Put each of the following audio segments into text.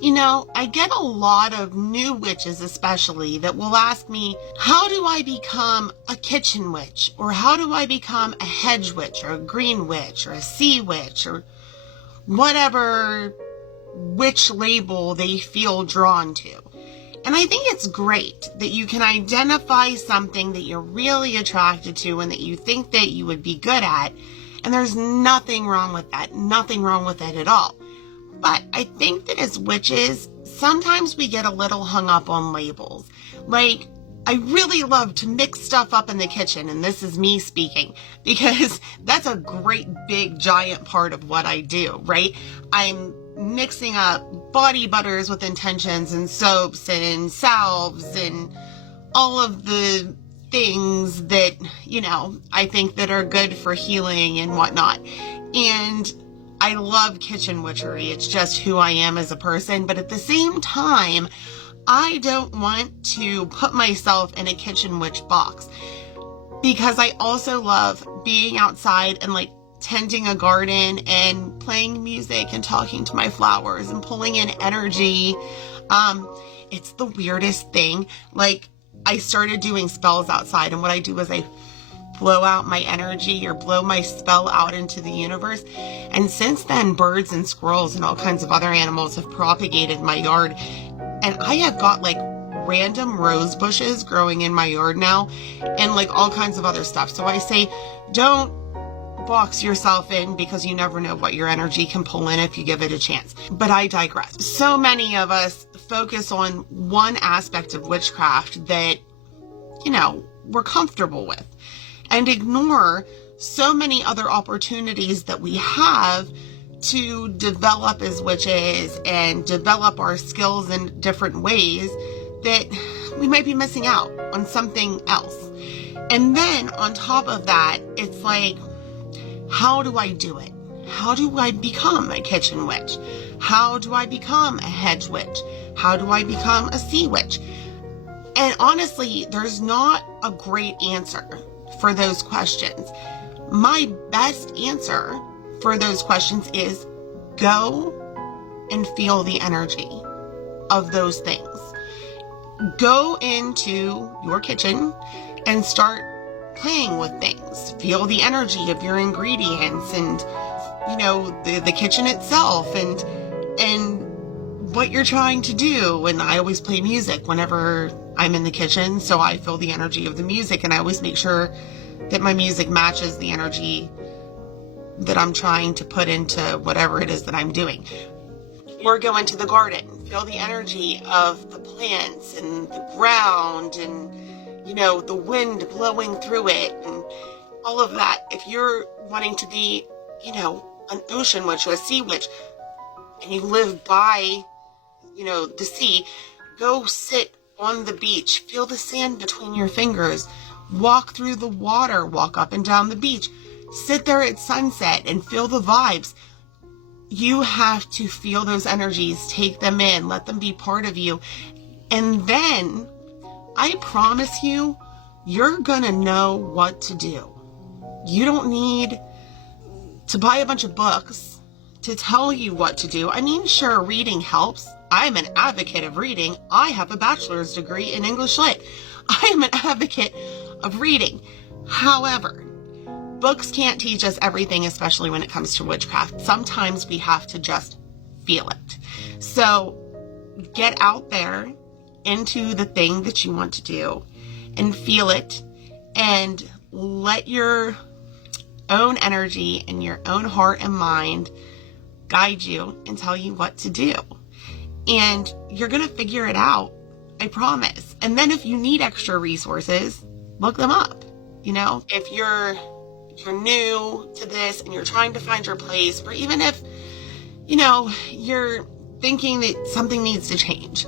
You know, I get a lot of new witches especially that will ask me, how do I become a kitchen witch? Or how do I become a hedge witch or a green witch or a sea witch or whatever witch label they feel drawn to. And I think it's great that you can identify something that you're really attracted to and that you think that you would be good at. And there's nothing wrong with that. Nothing wrong with it at all. But I think that as witches, sometimes we get a little hung up on labels. Like, I really love to mix stuff up in the kitchen, and this is me speaking, because that's a great, big, giant part of what I do, right? I'm mixing up body butters with intentions and soaps and salves and all of the things that, you know, I think that are good for healing and whatnot. And I love kitchen witchery. It's just who I am as a person. But at the same time, I don't want to put myself in a kitchen witch box, because I also love being outside and like tending a garden and playing music and talking to my flowers and pulling in energy. It's the weirdest thing. Like, I started doing spells outside, and what I do is I blow out my energy or blow my spell out into the universe. And since then, birds and squirrels and all kinds of other animals have propagated my yard. And I have got like random rose bushes growing in my yard now and like all kinds of other stuff. So I say, don't box yourself in, because you never know what your energy can pull in if you give it a chance. But I digress. So many of us focus on one aspect of witchcraft that, you know, we're comfortable with, and ignore so many other opportunities that we have to develop as witches and develop our skills in different ways that we might be missing out on something else. And then on top of that, it's like, how do I do it? How do I become a kitchen witch? How do I become a hedge witch? How do I become a sea witch? And honestly, there's not a great answer for those questions. My best answer for those questions is go and feel the energy of those things. Go into your kitchen and start playing with things. Feel the energy of your ingredients and, you know, the kitchen itself and what you're trying to do. And I always play music whenever I'm in the kitchen, so I feel the energy of the music, and I always make sure that my music matches the energy that I'm trying to put into whatever it is that I'm doing. Or go into the garden, feel the energy of the plants and the ground and, you know, the wind blowing through it and all of that. If you're wanting to be, you know, an ocean witch or a sea witch, and you live by, you know, the sea, go sit on the beach, feel the sand between your fingers, walk through the water, walk up and down the beach, sit there at sunset and feel the vibes. You have to feel those energies, take them in, let them be part of you. And then I promise you, you're gonna know what to do. You don't need to buy a bunch of books to tell you what to do. I mean, sure, reading helps. I'm an advocate of reading. I have a bachelor's degree in English Lit. I am an advocate of reading. However, books can't teach us everything, especially when it comes to witchcraft. Sometimes we have to just feel it. So get out there into the thing that you want to do and feel it, and let your own energy and your own heart and mind guide you and tell you what to do. And you're going to figure it out. I promise. And then if you need extra resources, look them up. You know, if you're new to this and you're trying to find your place, or even if, you know, you're thinking that something needs to change,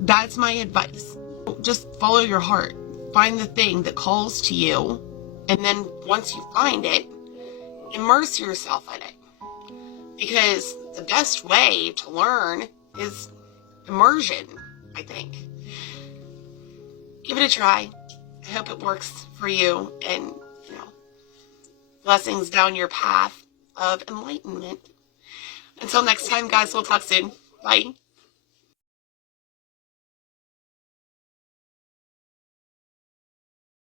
that's my advice. Just follow your heart. Find the thing that calls to you. And then once you find it, immerse yourself in it. Because the best way to learn is immersion, I think. Give it a try. I hope it works for you, and, you know, blessings down your path of enlightenment. Until next time, guys, we'll talk soon. Bye.